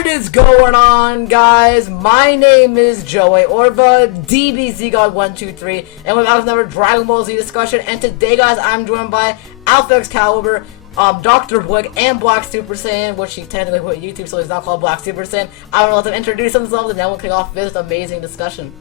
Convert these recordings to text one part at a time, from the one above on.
What is going on, guys? My name is Joey Orva, DBZGod123, and we're back with another Dragon Ball Z discussion. And today, guys, I'm joined by Alpha Excalibur, Dr. Blick, and Black Super Saiyan, which he technically put on YouTube, so he's not called Black Super Saiyan. I'm gonna let them introduce themselves, and then we'll kick off this amazing discussion.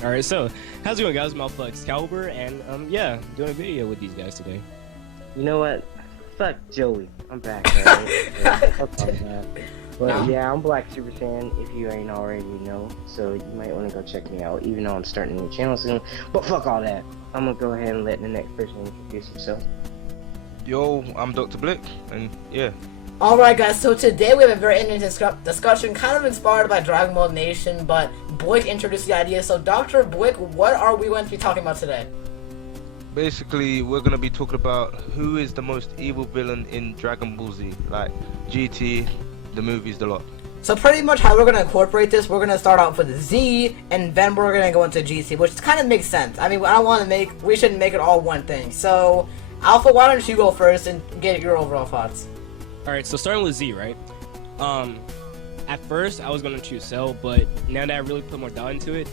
Alright, so, how's it going, guys? I'm Alpha Excalibur, and, yeah, doing a video with these guys today. You know what? Fuck Joey. I'm back, alright? Fuck all that. But yeah, I'm Black Super Saiyan, if you ain't already know. So you might want to go check me out, even though I'm starting a new channel soon. But fuck all that. I'm gonna go ahead and let the next person introduce himself. Yo, I'm Dr. Blick, and yeah. Alright, guys, so today we have a very interesting discussion, kind of inspired by Dragon Ball Nation, but Blick introduced the idea. So, Dr. Blick, what are we going to be talking about today? Basically, we're gonna be talking about who is the most evil villain in Dragon Ball Z, like GT, the movies, the lot. So pretty much how we're going to incorporate this, we're going to start off with Z, and then we're going to go into GT, which kind of makes sense. I mean, we shouldn't make it all one thing. So, Alpha, why don't you go first and get your overall thoughts? Alright, so starting with Z, right? At first, I was gonna choose Cell, but now that I really put more thought into it,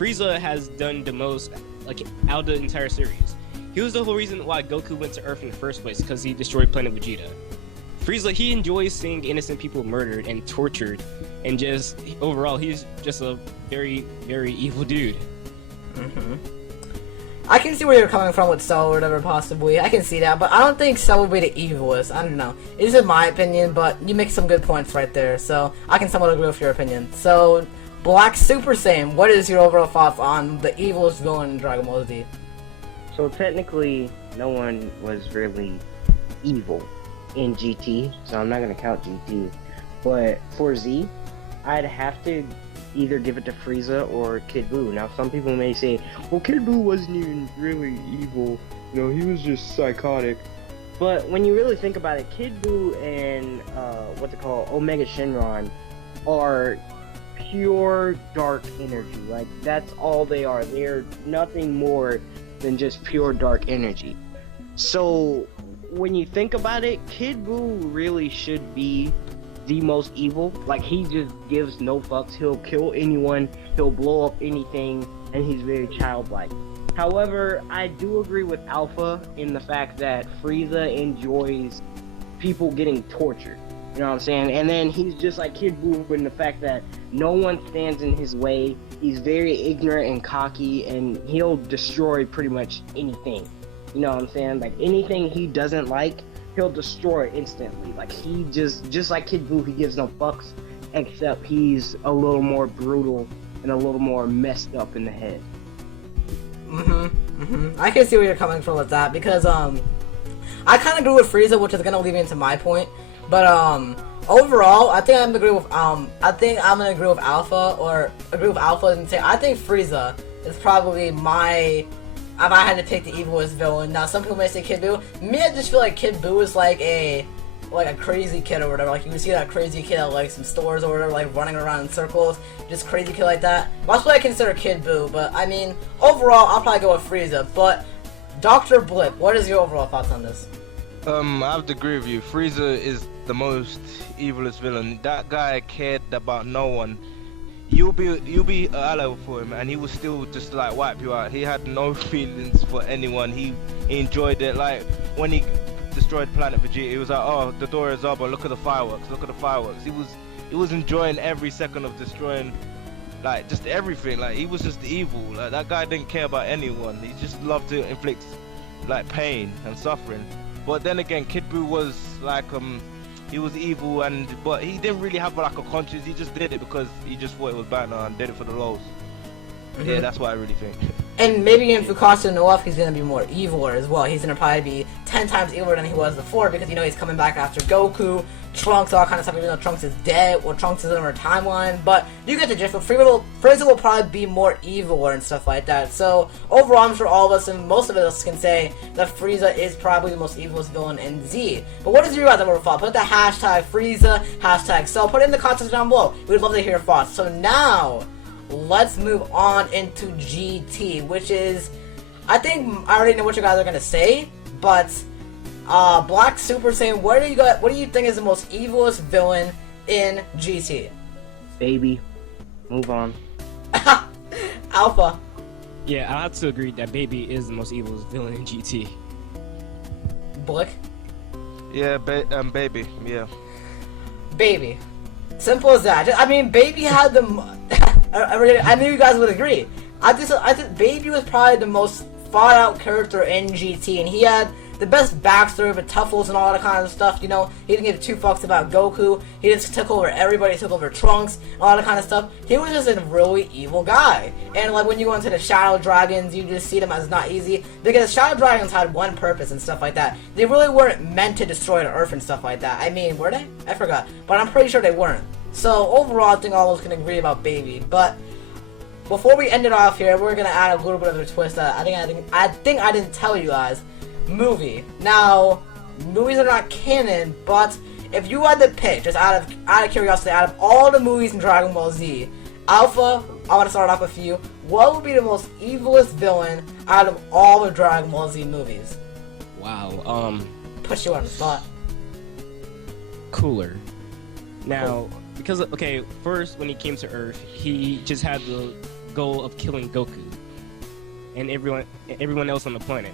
Frieza has done the most, like, out of the entire series. He was the whole reason why Goku went to Earth in the first place, because he destroyed Planet Vegeta. Frieza, he enjoys seeing innocent people murdered and tortured, and just, overall, he's just a very, very evil dude. I can see where you're coming from with Cell or whatever, possibly. I can see that, but I don't think Cell would be the evilest. I don't know. It's just my opinion, but you make some good points right there, so I can somewhat agree with your opinion. So, Black Super Saiyan, what is your overall thoughts on the evilest villain in Dragon Ball Z? So technically, no one was really evil in GT, so I'm not gonna count GT. But for Z, I'd have to either give it to Frieza or Kid Buu. Now, some people may say, well, Kid Buu wasn't even really evil. You know, he was just psychotic. But when you really think about it, Kid Buu and Omega Shenron are pure dark energy. Like, that's all they are. They're nothing more than just pure dark energy. So, when you think about it, Kid Buu really should be the most evil. Like, he just gives no fucks. He'll kill anyone, he'll blow up anything, and he's very childlike. However, I do agree with Alpha in the fact that Frieza enjoys people getting tortured. You know what I'm saying? And then he's just like Kid Buu in the fact that no one stands in his way. He's very ignorant and cocky, and he'll destroy pretty much anything. You know what I'm saying? Like, anything he doesn't like, he'll destroy it instantly. Like, he just like Kid Buu, he gives no fucks, except he's a little more brutal and a little more messed up in the head. I can see where you're coming from with that, because, I kind of agree with Frieza, which is gonna lead me into my point, but, overall, I think I'm gonna agree with Alpha, and say, I think Frieza is probably if I had to pick the evilest villain. Now, some people may say Kid Buu. Me, I just feel like Kid Buu is like a crazy kid or whatever. Like, you can see that crazy kid at, like, some stores or whatever, like, running around in circles. Just crazy kid like that. That's what I consider Kid Buu. But, I mean, overall, I'll probably go with Frieza. But, Dr. Blick, what is your overall thoughts on this? I have to agree with you. Frieza is the most evilest villain. That guy cared about no one. You'll be an ally for him, and he will still just like wipe you out. He had no feelings for anyone. He enjoyed it. Like, when he destroyed Planet Vegeta, he was like, "Oh, the door is up, but look at the fireworks! Look at the fireworks!" He was enjoying every second of destroying, like, just everything. Like, he was just evil. Like, that guy didn't care about anyone. He just loved to inflict, like, pain and suffering. But then again, Kid Buu was like he was evil, but he didn't really have like a conscience. He just did it because he just thought it was bad and did it for the lols. Yeah, that's what I really think. And maybe in Fukasa no F, he's gonna be more evil as well. He's gonna probably be 10 times eviler than he was before, because, you know, he's coming back after Goku, Trunks, all kind of stuff. Even though Trunks is dead, or Trunks is in our timeline, but you get the gist. Frieza will probably be more evil and stuff like that. So overall, I'm sure all of us and most of us can say that Frieza is probably the most evilest villain in Z. But what is your guys' overall thought? Put the hashtag Frieza, hashtag Cell. Put it in the comments down below. We'd love to hear your thoughts. So now, let's move on into GT, which is, I think I already know what you guys are gonna say, but Black Super Saiyan, what do you think is the most evilest villain in GT? Baby. Move on. Alpha. Yeah, I have to agree that Baby is the most evil villain in GT. Blick. Yeah, baby. Yeah. Baby. Simple as that. I mean, Baby had the. I knew you guys would agree. I think Baby was probably the most thought out character in GT, and he had the best backstory with Tuffles and all that kind of stuff. You know, he didn't give two fucks about Goku. He just took over everybody, took over Trunks, and all that kind of stuff. He was just a really evil guy. And like when you go into the Shadow Dragons, you just see them as not easy because Shadow Dragons had one purpose and stuff like that. They really weren't meant to destroy the Earth and stuff like that. I mean, were they? I forgot, but I'm pretty sure they weren't. So overall, I think all of us can agree about Baby. But before we end it off here, we're gonna add a little bit of a twist that I think I didn't tell you guys. Movie. Now, movies are not canon, but if you had to pick, just out of curiosity, out of all the movies in Dragon Ball Z, Alpha, I want to start off with you. What would be the most evilest villain out of all the Dragon Ball Z movies? Wow. Put you on the spot. Cooler. Now, because first when he came to Earth, he just had the goal of killing Goku and everyone else on the planet.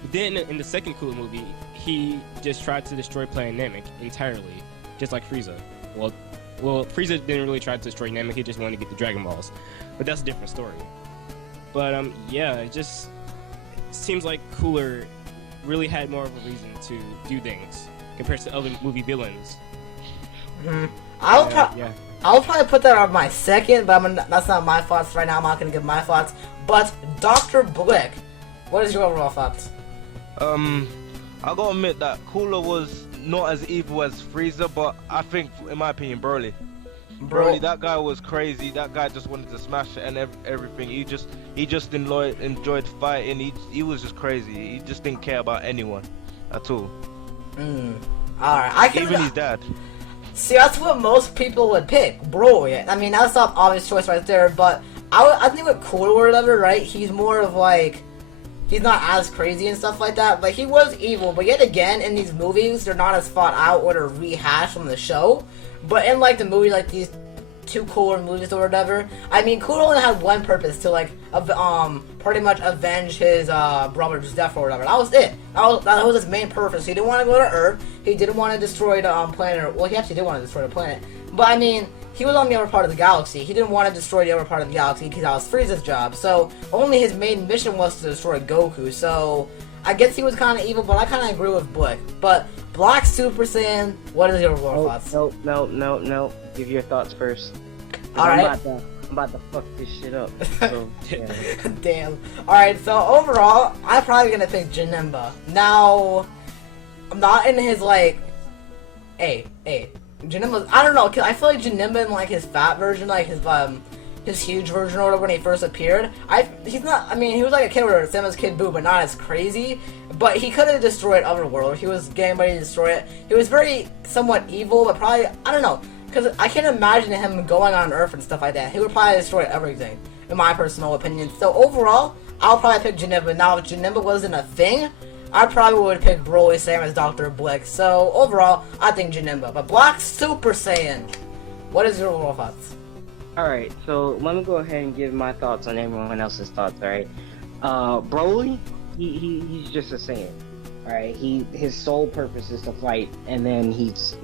But then in the second Cooler movie, he just tried to destroy Planet Namek entirely, just like Frieza. Well, Frieza didn't really try to destroy Namek; he just wanted to get the Dragon Balls. But that's a different story. But yeah, it just seems like Cooler really had more of a reason to do things compared to other movie villains. I'll probably put that on my second, but that's not my thoughts right now. I'm not gonna give my thoughts. But Dr. Blick, what is your overall thoughts? I gotta admit that Cooler was not as evil as Frieza, but I think, in my opinion, Broly, that guy was crazy. That guy just wanted to smash it and everything. He just enjoyed fighting. He was just crazy. He just didn't care about anyone at all. Alright, even his dad. See, that's what most people would pick, Broly. I mean, that's not obvious choice right there, but I think with Cooler or whatever, right, he's more of like, he's not as crazy and stuff like that. Like, he was evil, but yet again, in these movies, they're not as thought out or they're rehashed from the show. But in, like, the movie, like, these two Cooler movies or whatever, I mean, Cooler only had one purpose to, like, pretty much avenge his, brother's death or whatever. That was it. That was his main purpose. He didn't want to go to Earth. He didn't want to destroy the, planet. Well, he actually did want to destroy the planet. But, I mean, he was on the other part of the galaxy. He didn't want to destroy the other part of the galaxy because that was Frieza's job. So, only his main mission was to destroy Goku. So, I guess he was kind of evil, but I kind of agree with Blick. But, Black Super Saiyan, what is your thoughts? No. Give your thoughts first. Alright. I'm about to fuck this shit up. So, yeah. Damn. Alright, so overall, I'm probably gonna pick Janemba. Now, I'm not in his, like, Janemba, I don't know, cause I feel like Janemba in, like, his fat version, like, his huge version or whatever when he first appeared, he was like a kid with same as Kid Buu, but not as crazy, but he could have destroyed Otherworld. He was getting ready to destroy it. He was very somewhat evil, but probably, I don't know, because I can't imagine him going on Earth and stuff like that. He would probably destroy everything, in my personal opinion. So overall, I'll probably pick Janemba. Now, if Janemba wasn't a thing, I probably would pick Broly, same as Dr. Blick. So overall, I think Janemba. But Black Super Saiyan, what is your overall thoughts? Alright, so let me go ahead and give my thoughts on everyone else's thoughts, alright? Broly, he's just a Saiyan. Alright, his sole purpose is to fight, and then he's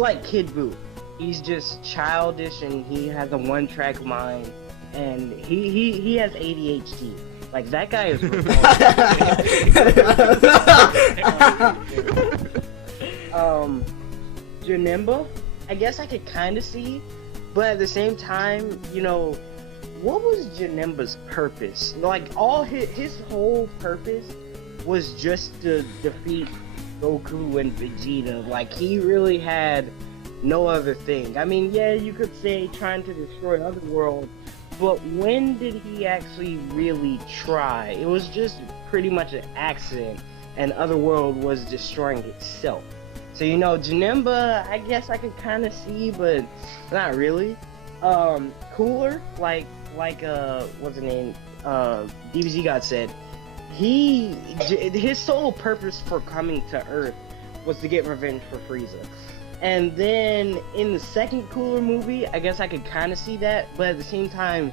like Kid Buu. He's just childish and he has a one-track mind, and he has ADHD. Like, that guy is Janemba, I guess I could kind of see, but at the same time, what was Janemba's purpose? Like, all his whole purpose was just to defeat Goku and Vegeta. Like, he really had no other thing. I mean, yeah, you could say trying to destroy Otherworld, but when did he actually really try? It was just pretty much an accident, and Otherworld was destroying itself. So, Janemba, I guess I could kind of see, but not really. Cooler, like what's his name? DBZ God said, his sole purpose for coming to Earth was to get revenge for Frieza. And then in the second Cooler movie, I guess I could kind of see that, but at the same time,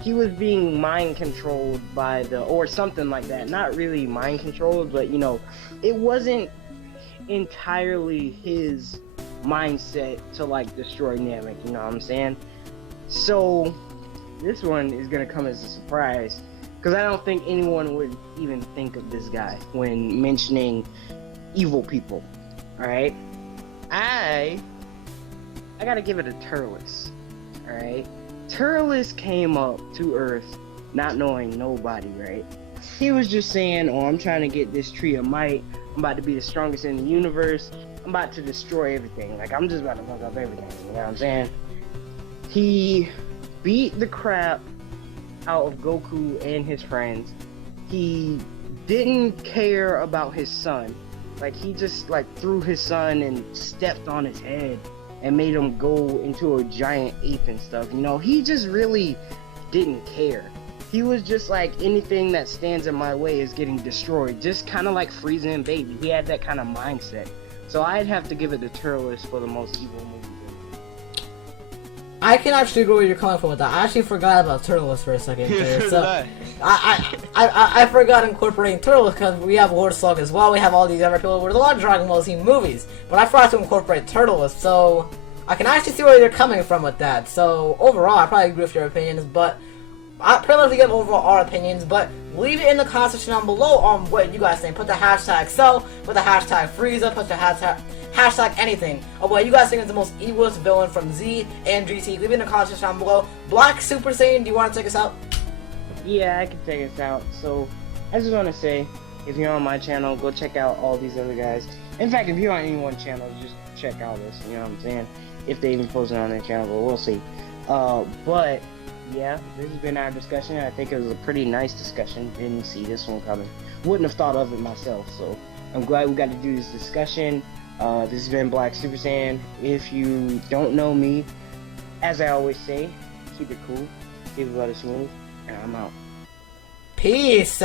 he was being mind controlled by or something like that. Not really mind controlled, but you know, it wasn't entirely his mindset to like destroy Namek, you know what I'm saying? So this one is gonna come as a surprise, because I don't think anyone would even think of this guy when mentioning evil people. Alright? I gotta give it a Turles. Alright? Turles came up to Earth not knowing nobody, right? He was just saying, oh, I'm trying to get this tree of might. I'm about to be the strongest in the universe. I'm about to destroy everything. Like, I'm just about to fuck up everything. You know what I'm saying? He beat the crap out of Goku and his friends. He didn't care about his son. Like, he just, like, threw his son and stepped on his head and made him go into a giant ape and stuff. You know, he just really didn't care. He was just like, anything that stands in my way is getting destroyed. Just kind of like Frieza and Baby. He had that kind of mindset. So I'd have to give it to Turles for the most evil movie. I can actually agree where you're coming from with that. I actually forgot about Turles for a second there. So I forgot incorporating Turles because we have Lord Slug as well. We have all these other people. There's a lot of Dragon Ball Z movies, but I forgot to incorporate Turles. So I can actually see where you're coming from with that. So overall, I probably agree with your opinions, but I pretty much give overall our opinions. But leave it in the comment section down below on what you guys think. Put the hashtag Cell, put the hashtag Frieza, put the hashtag anything of what you guys think is the most evilest villain from Z and GT. Leave it in the comment section down below. Black Super Saiyan, do you want to take us out? Yeah, I can take us out. So I just want to say, if you're on my channel, go check out all these other guys. In fact, if you're on anyone's channel, just check out this. You know what I'm saying? If they even post it on their channel, but we'll see. But yeah, this has been our discussion. I think it was a pretty nice discussion. Didn't see this one coming. Wouldn't have thought of it myself. So I'm glad we got to do this discussion. This has been Black Super Saiyan. If you don't know me, as I always say, keep it cool, keep it smooth, and I'm out. Peace!